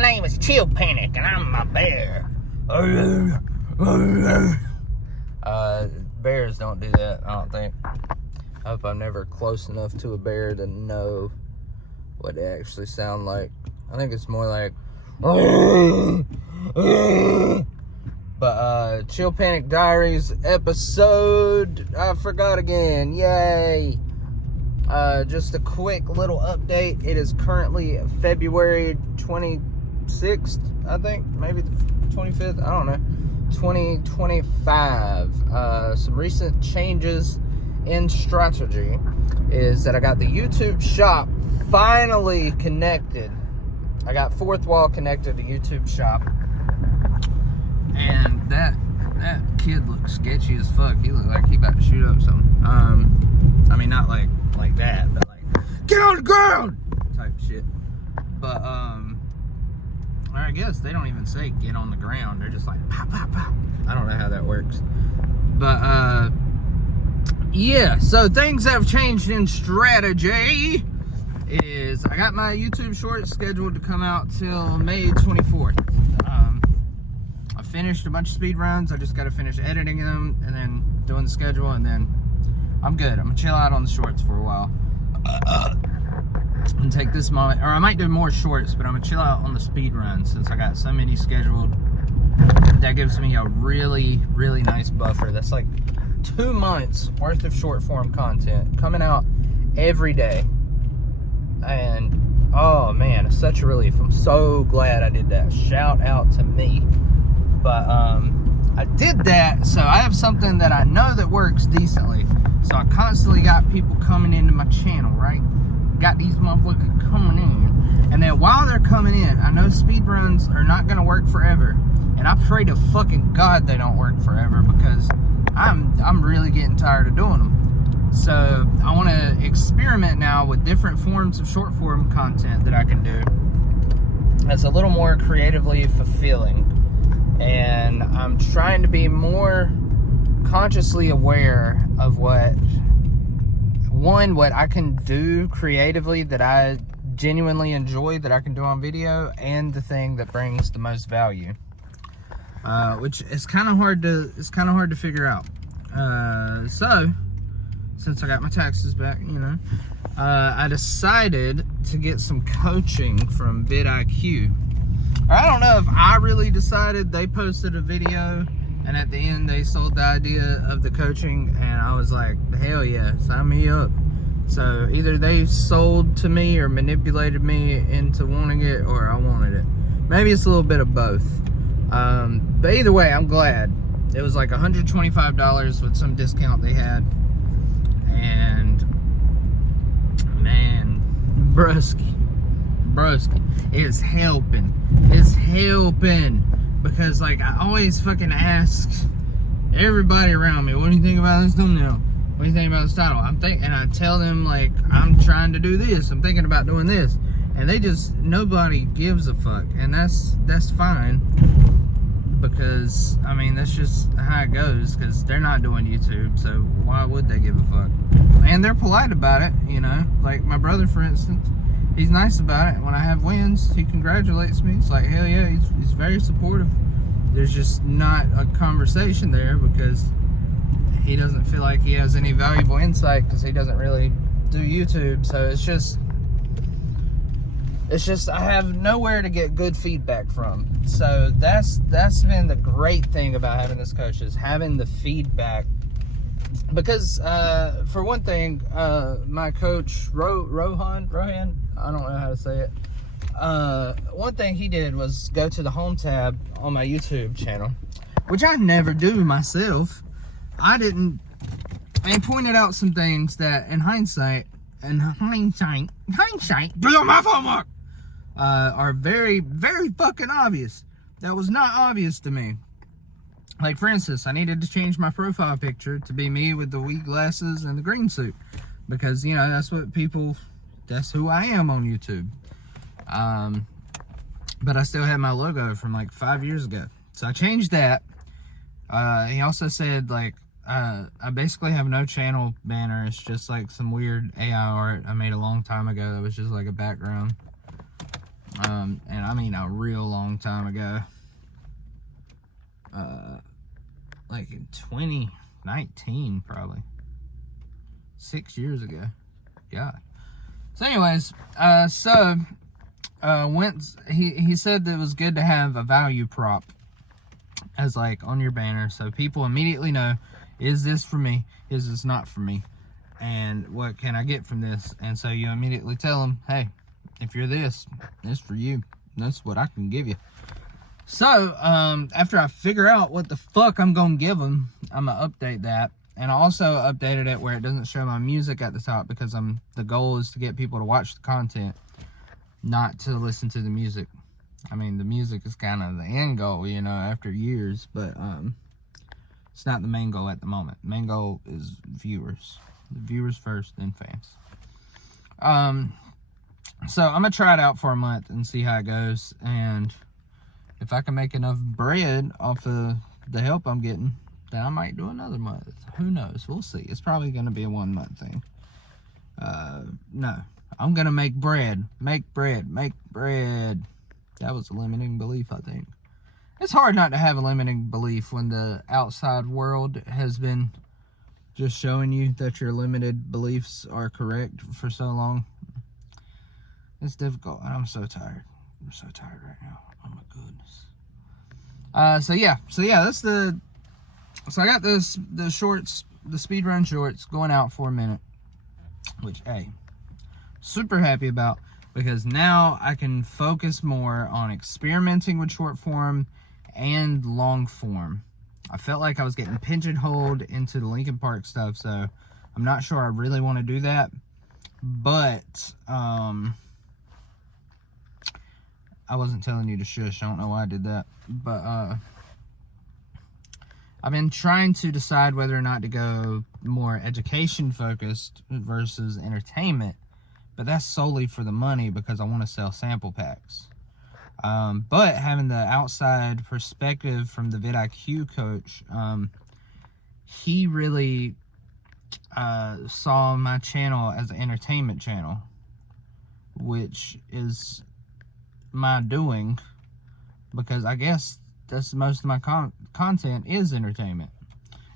My name is Chill Panic, and I'm a bear. Bears don't do that, I don't think. I hope I'm never close enough to a bear to know what they actually sound like. I think it's more like... But, Chill Panic Diaries episode, I forgot again, yay! Just a quick little update. It is currently February 26th, I think, maybe the 25th, I don't know, 2025. Some recent changes in strategy is that I got the YouTube shop finally connected. I got Fourth Wall connected to YouTube shop, and that kid looks sketchy as fuck. He looked like he about to shoot up something. I mean, not like that, but like, get on the ground type shit. But I guess they don't even say get on the ground. They're just like pop, pop, pop. I don't know how that works. But yeah, so things have changed in strategy. Is I got my YouTube shorts scheduled to come out till May 24th. I finished a bunch of speed runs. I just got to finish editing them and then doing the schedule, and then I'm good. I'm gonna chill out on the shorts for a while and take this moment, or I might do more shorts, but I'm gonna chill out on the speed runs since I got so many scheduled. That gives me a really, really nice buffer. That's like 2 months worth of short form content coming out every day. And oh man, it's such a relief. I'm so glad I did that. Shout out to me. But I did that, so I have something that I know that works decently. So I constantly got people coming into my channel, right? Got these motherfuckers coming in. And then while they're coming in, I know speed runs are not gonna work forever. And I pray to fucking God they don't work forever, because I'm really getting tired of doing them. So I want to experiment now with different forms of short form content that I can do that's a little more creatively fulfilling. And I'm trying to be more consciously aware of what I can do creatively that I genuinely enjoy, that I can do on video, and the thing that brings the most value. Which is kind of hard to figure out. So since I got my taxes back, you know, I decided to get some coaching from vidIQ. I don't know if I really decided. They posted a video, and at the end they sold the idea of the coaching, and I was like, hell yeah, sign me up. So either they sold to me or manipulated me into wanting it, or I wanted it. Maybe it's a little bit of both. But either way, I'm glad. It was like $125 with some discount they had. And man, broski, it's helping. It's helping, because like I always fucking ask everybody around me, what do you think about this thumbnail? What do you think about this title? And I tell them like, I'm trying to do this, I'm thinking about doing this, and nobody gives a fuck, and that's fine. Because, I mean, that's just how it goes, because they're not doing YouTube, so why would they give a fuck? And they're polite about it, you know? Like, my brother, for instance, he's nice about it. When I have wins, he congratulates me. It's like, hell yeah, he's very supportive. There's just not a conversation there, because he doesn't feel like he has any valuable insight, because he doesn't really do YouTube, so it's just I have nowhere to get good feedback from. So that's been the great thing about having this coach, is having the feedback. Because for one thing, my coach Rohan, I don't know how to say it. One thing he did was go to the home tab on my YouTube channel, which I never do myself. And he pointed out some things that in hindsight, do your math homework, are very, very fucking obvious. That was not obvious to me. Like, for instance, I needed to change my profile picture to be me with the weed glasses and the green suit. Because, you know, that's who I am on YouTube. But I still had my logo from like 5 years ago. So I changed that. He also said, like, I basically have no channel banner. It's just like some weird AI art I made a long time ago that was just like a background. And I mean a real long time ago. Like in 2019, probably. 6 years ago. God. So anyways, he said that it was good to have a value prop as like on your banner, so people immediately know, is this for me? Is this not for me? And what can I get from this? And so you immediately tell them, hey, if you're this, it's for you. That's what I can give you. So, after I figure out what the fuck I'm gonna give them, I'm gonna update that. And I also updated it where it doesn't show my music at the top, because the goal is to get people to watch the content, not to listen to the music. I mean, the music is kind of the end goal, you know, after years, but it's not the main goal at the moment. The main goal is viewers. The viewers first, then fans. So I'm gonna try it out for a month and see how it goes, and if I can make enough bread off of the help I'm getting, then I might do another month. Who knows? We'll see. It's probably gonna be a 1 month thing. No, I'm gonna make bread. Make bread. Make bread. That was a limiting belief, I think. It's hard not to have a limiting belief when the outside world has been just showing you that your limited beliefs are correct for so long. It's difficult, and I'm so tired. I'm so tired right now. Oh my goodness. So I got the shorts, the speedrun shorts going out for a minute, which, hey, super happy about, because now I can focus more on experimenting with short form and long form. I felt like I was getting pigeonholed into the Linkin Park stuff, so I'm not sure I really want to do that. But I wasn't telling you to shush. I don't know why I did that. But I've been trying to decide whether or not to go more education focused versus entertainment. But that's solely for the money, because I want to sell sample packs. But having the outside perspective from the vidIQ coach, he really saw my channel as an entertainment channel, which is my doing, because I guess that's most of my content is entertainment,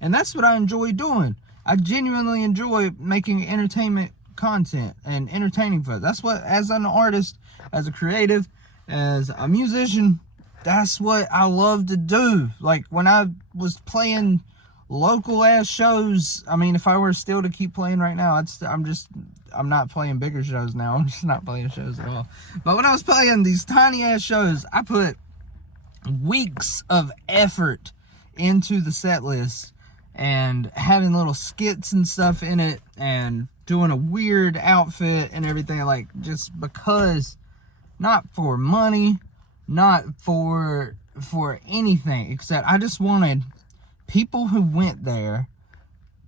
and that's what I enjoy doing. I genuinely enjoy making entertainment content and entertaining folks. That's what, as an artist, as a creative, as a musician, that's what I love to do. Like when I was playing local ass shows, I mean, if I were still to keep playing right now, I'm not playing bigger shows now. I'm just not playing shows at all. But when I was playing these tiny ass shows, I put weeks of effort into the set list, and having little skits and stuff in it, and doing a weird outfit and everything, like, just because, not for money, not for anything, except I just wanted people who went there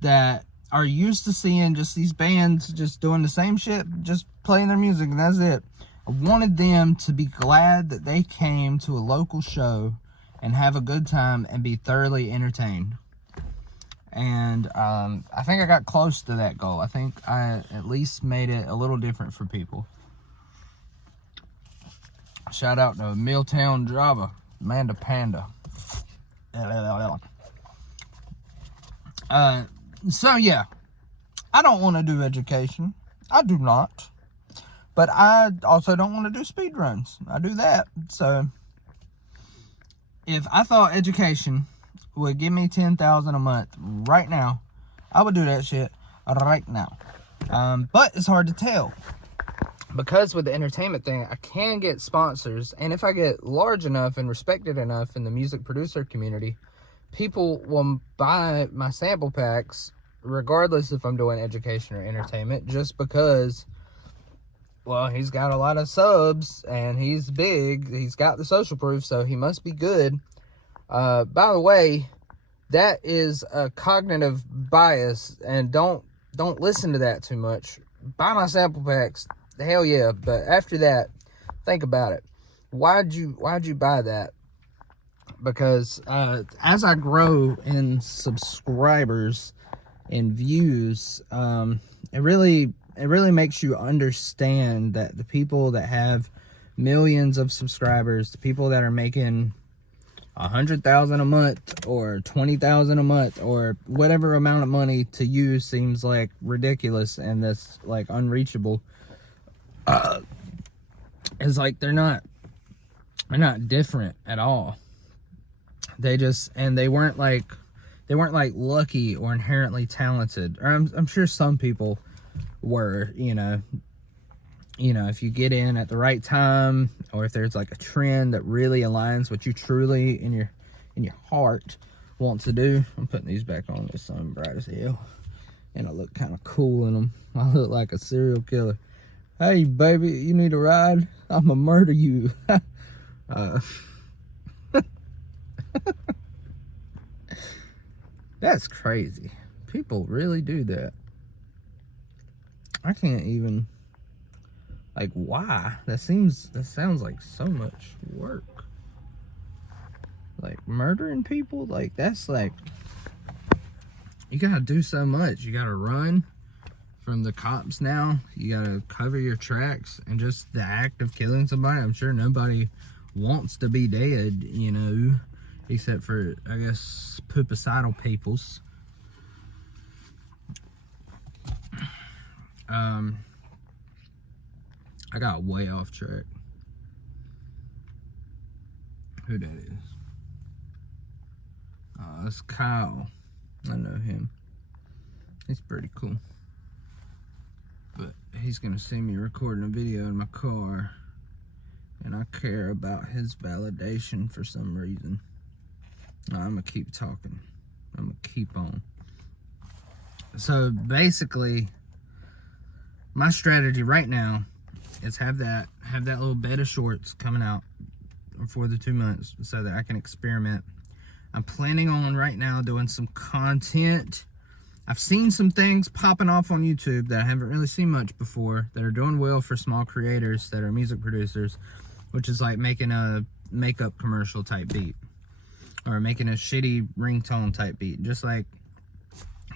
that are used to seeing just these bands just doing the same shit, just playing their music, and that's it. I wanted them to be glad that they came to a local show and have a good time and be thoroughly entertained. And I think I got close to that goal. I think I at least made it a little different for people. Shout out to Milltown Java, Amanda Panda. So yeah, I don't want to do education. I do not. But I also don't want to do speed runs. I do that. So if I thought education would give me $10,000 a month right now, I would do that shit right now. But it's hard to tell, because with the entertainment thing, I can get sponsors, and if I get large enough and respected enough in the music producer community, people will buy my sample packs regardless if I'm doing education or entertainment, just because, well, he's got a lot of subs and he's big, he's got the social proof, so he must be good. By the way, that is a cognitive bias, and don't listen to that too much. Buy my sample packs, hell yeah, but after that, think about it. Why'd you buy that? Because as I grow in subscribers and views, it really makes you understand that the people that have millions of subscribers, to people that are making 100,000 a month or 20,000 a month or whatever amount of money to you seems like ridiculous and that's like unreachable. It's like they're not different at all. They weren't like lucky or inherently talented. Or I'm sure some people were, you know, if you get in at the right time, or if there's like a trend that really aligns what you truly in your heart want to do. I'm putting these back on. The sun bright as hell, and I look kind of cool in them. I look like a serial killer. Hey baby, you need a ride? I'ma murder you. That's crazy. People really do that. I can't even, like, why? That sounds like so much work. Like, murdering people, like, that's like, you gotta do so much. You gotta run from the cops now. You gotta cover your tracks, and just the act of killing somebody. I'm sure nobody wants to be dead, you know, except for, I guess, poopicidal peoples. I got way off track. Who that is? It's Kyle. I know him. He's pretty cool. But he's gonna see me recording a video in my car, and I care about his validation for some reason. I'm gonna keep talking. I'm gonna keep on. So basically, my strategy right now is have that little bed of shorts coming out for the 2 months so that I can experiment. I'm planning on right now doing some content. I've seen some things popping off on YouTube that I haven't really seen much before that are doing well for small creators that are music producers, which is like making a makeup commercial type beat or making a shitty ringtone type beat. Just like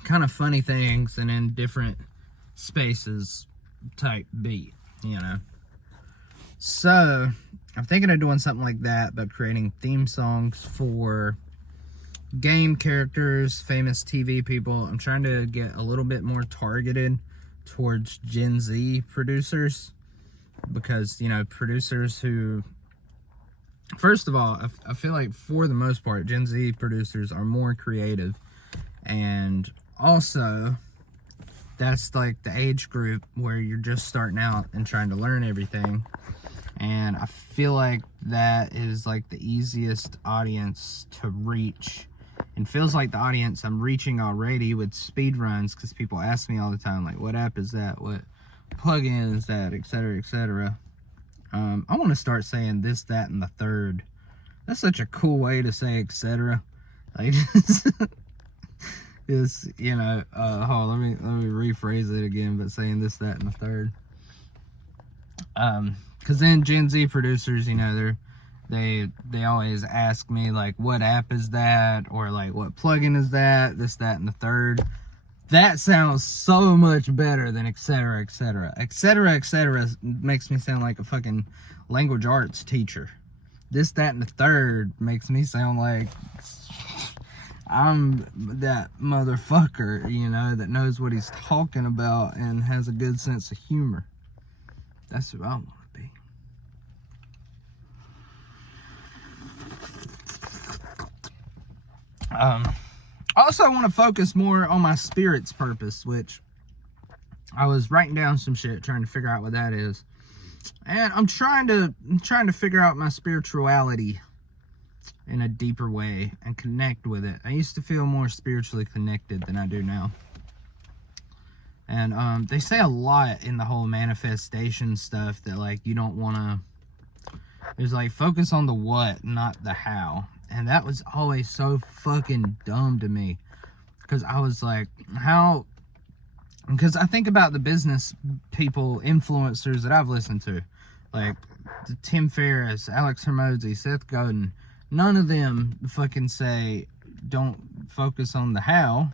kind of funny things and in different spaces type beat, you know. So I'm thinking of doing something like that, but creating theme songs for game characters, famous TV people. I'm trying to get a little bit more targeted towards Gen Z producers, because, you know, producers who, first of all, I feel like for the most part, Gen Z producers are more creative, and also that's like the age group where you're just starting out and trying to learn everything. And I feel like that is like the easiest audience to reach, and feels like the audience I'm reaching already with speed runs, because people ask me all the time, like, what app is that? What plugin is that? Etc. etc. I want to start saying this, that, and the third. That's such a cool way to say etc. Like, is, you know, hold on, let me rephrase it again, but saying this, that, and the third. Because then Gen Z producers, you know, they always ask me, like, what app is that? Or, like, what plugin is that? This, that, and the third. That sounds so much better than etc. etc. etc. etc. makes me sound like a fucking language arts teacher. This, that, and the third makes me sound like I'm that motherfucker, you know, that knows what he's talking about and has a good sense of humor. That's who I want to be. Also, I want to focus more on my spirit's purpose, which I was writing down some shit, trying to figure out what that is. And I'm trying to figure out my spirituality in a deeper way and connect with it. I used to feel more spiritually connected than I do now. And they say a lot in the whole manifestation stuff that, like, you don't want to, there's like, focus on the what, not the how. And that was always so fucking dumb to me, because I was like, how, because I think about the business people, influencers that I've listened to, like Tim Ferriss, Alex Hormozi, Seth Godin. None of them fucking say don't focus on the how.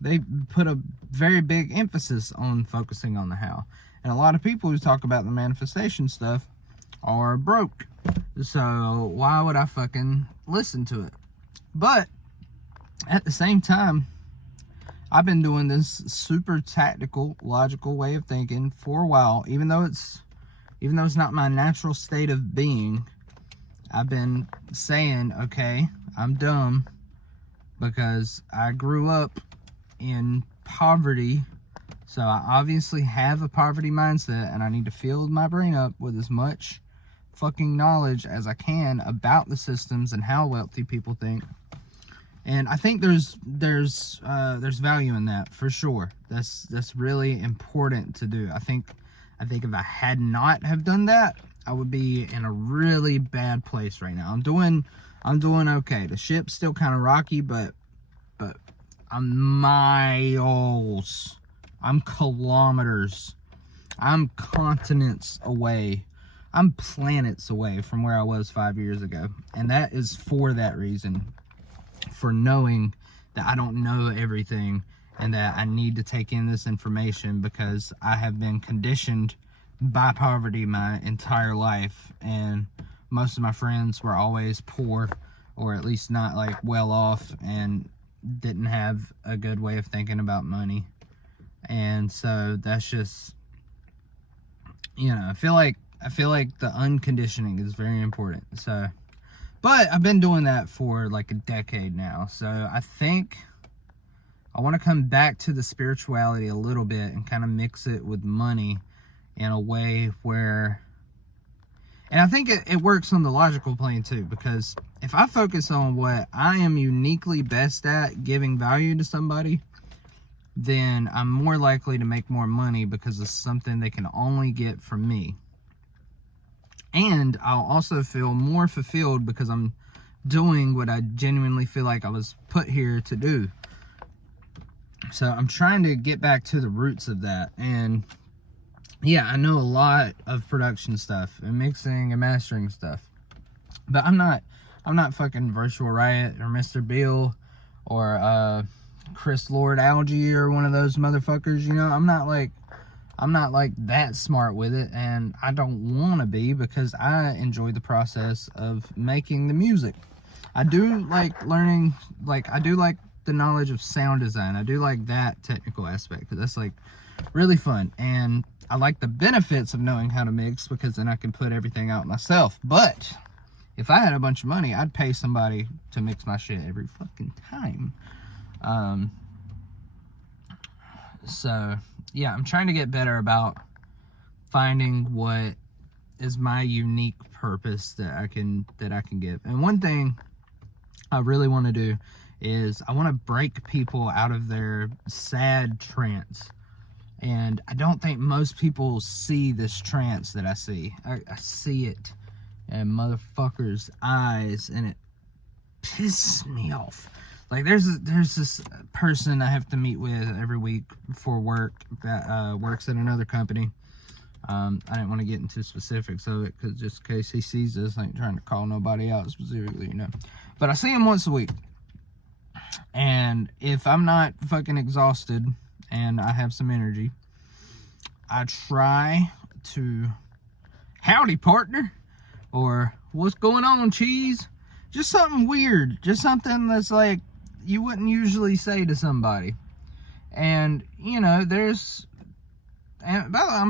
They put a very big emphasis on focusing on the how. And a lot of people who talk about the manifestation stuff or broke. So why would I fucking listen to it? But at the same time, I've been doing this super tactical, logical way of thinking for a while, even though it's not my natural state of being. I've been saying, okay, I'm dumb because I grew up in poverty. So I obviously have a poverty mindset, and I need to fill my brain up with as much fucking knowledge as I can about the systems and how wealthy people think. And I think there's value in that for sure. That's really important to do. I think if I had not have done that, I would be in a really bad place right now. I'm doing okay. The ship's still kind of rocky, but I'm miles, I'm kilometers, I'm continents away, I'm planets away from where I was 5 years ago. And that is for that reason. For knowing that I don't know everything and that I need to take in this information, because I have been conditioned by poverty my entire life, and most of my friends were always poor, or at least not like well off, and didn't have a good way of thinking about money. And so that's just, I feel like the unconditioning is very important. So, but I've been doing that for like a decade now. So I think I want to come back to the spirituality a little bit and kind of mix it with money in a way where, and I think it works on the logical plane too, because if I focus on what I am uniquely best at, giving value to somebody, then I'm more likely to make more money because it's something they can only get from me. And I'll also feel more fulfilled because I'm doing what I genuinely feel like I was put here to do. So I'm trying to get back to the roots of that. And yeah, I know a lot of production stuff and mixing and mastering stuff, but I'm not fucking Virtual Riot or Mr. Bill or Chris Lord Algae or one of those motherfuckers. I'm not like that smart with it, and I don't want to be, because I enjoy the process of making the music. I do like learning, I do like the knowledge of sound design. I do like that technical aspect, because that's like really fun, and I like the benefits of knowing how to mix, because then I can put everything out myself. But if I had a bunch of money, I'd pay somebody to mix my shit every fucking time. So yeah, I'm trying to get better about finding what is my unique purpose that I can give. And one thing I really want to do is I want to break people out of their sad trance. And I don't think most people see this trance that I see. I see it in motherfuckers' eyes, and it pisses me off. Like, there's this person I have to meet with every week for work that works at another company. I didn't want to get into specifics of it, because just in case he sees this, I ain't trying to call nobody out specifically, But I see him once a week. And if I'm not fucking exhausted and I have some energy, I try to, howdy partner, or what's going on, cheese? Just something weird, just something that's like you wouldn't usually say to somebody. And I'm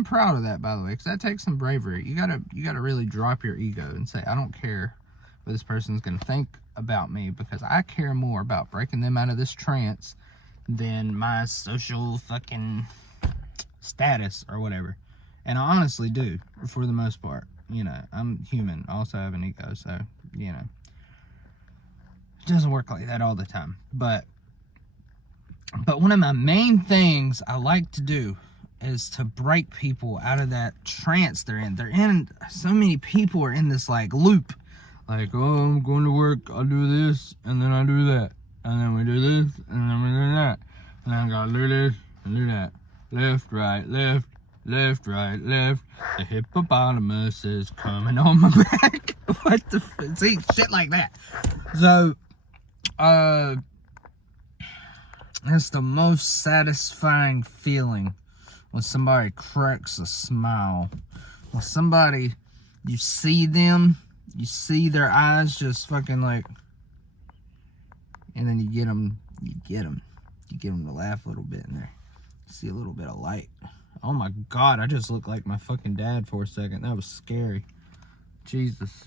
proud of that, by the way, because that takes some bravery. You gotta really drop your ego and say, I don't care what this person's gonna think about me, because I care more about breaking them out of this trance than my social fucking status or whatever. And I honestly do, for the most part. I'm human. I also have an ego, so it doesn't work like that all the time. But one of my main things I like to do is to break people out of that trance they're in. So many people are in this like loop. Like, oh, I'm going to work, I'll do this, and then I do that. And then we do this, and then we do that. And then I gotta do this, and do that. Left, right, left, left, right, left. The hippopotamus is coming on my back. What the see, shit like that. So, it's the most satisfying feeling when somebody cracks a smile. When somebody you see them, you see their eyes just fucking like, and then you get them to laugh a little bit in there. See a little bit of light. Oh my God, I just looked like my fucking dad for a second. That was scary. Jesus.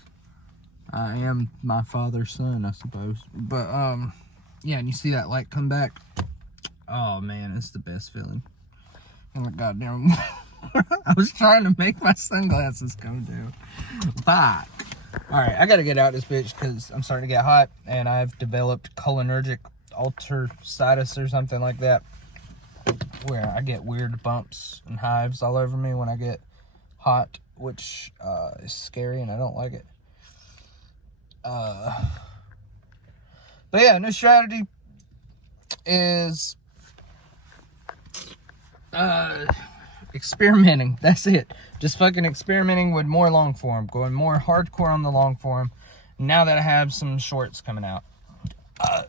I am my father's son, I suppose. But, yeah, and you see that light come back. Oh man, it's the best feeling. Oh my goddamn. I was trying to make my sunglasses come down. Fuck. Alright, I gotta get out this bitch because I'm starting to get hot and I've developed cholinergic ulceritis or something like that, where I get weird bumps and hives all over me when I get hot, which is scary and I don't like it. But yeah, new strategy is experimenting. That's it. Just fucking experimenting with more long form, going more hardcore on the long form. Now that I have some shorts coming out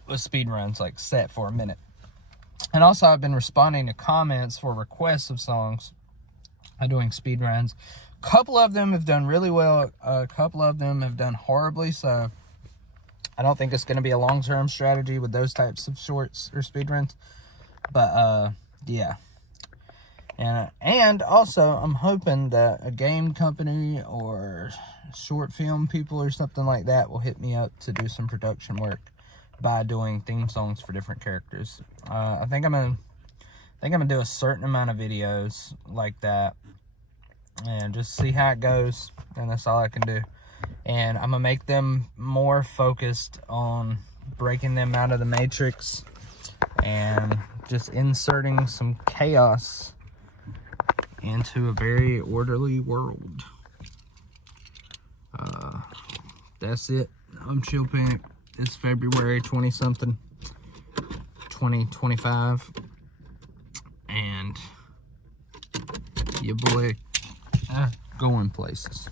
with speed runs, like set for a minute. And also I've been responding to comments for requests of songs doing speed runs. A couple of them have done really well. A couple of them have done horribly. So I don't think it's going to be a long-term strategy with those types of shorts or speed runs. But yeah. And also I'm hoping that a game company or short film people or something like that will hit me up to do some production work by doing theme songs for different characters. I think I'm gonna do a certain amount of videos like that and just see how it goes, and that's all I can do. And I'm gonna make them more focused on breaking them out of the matrix and just inserting some chaos into a very orderly world. That's it. I'm Chill Panic. It's February 20-something, 2025, and your boy going places.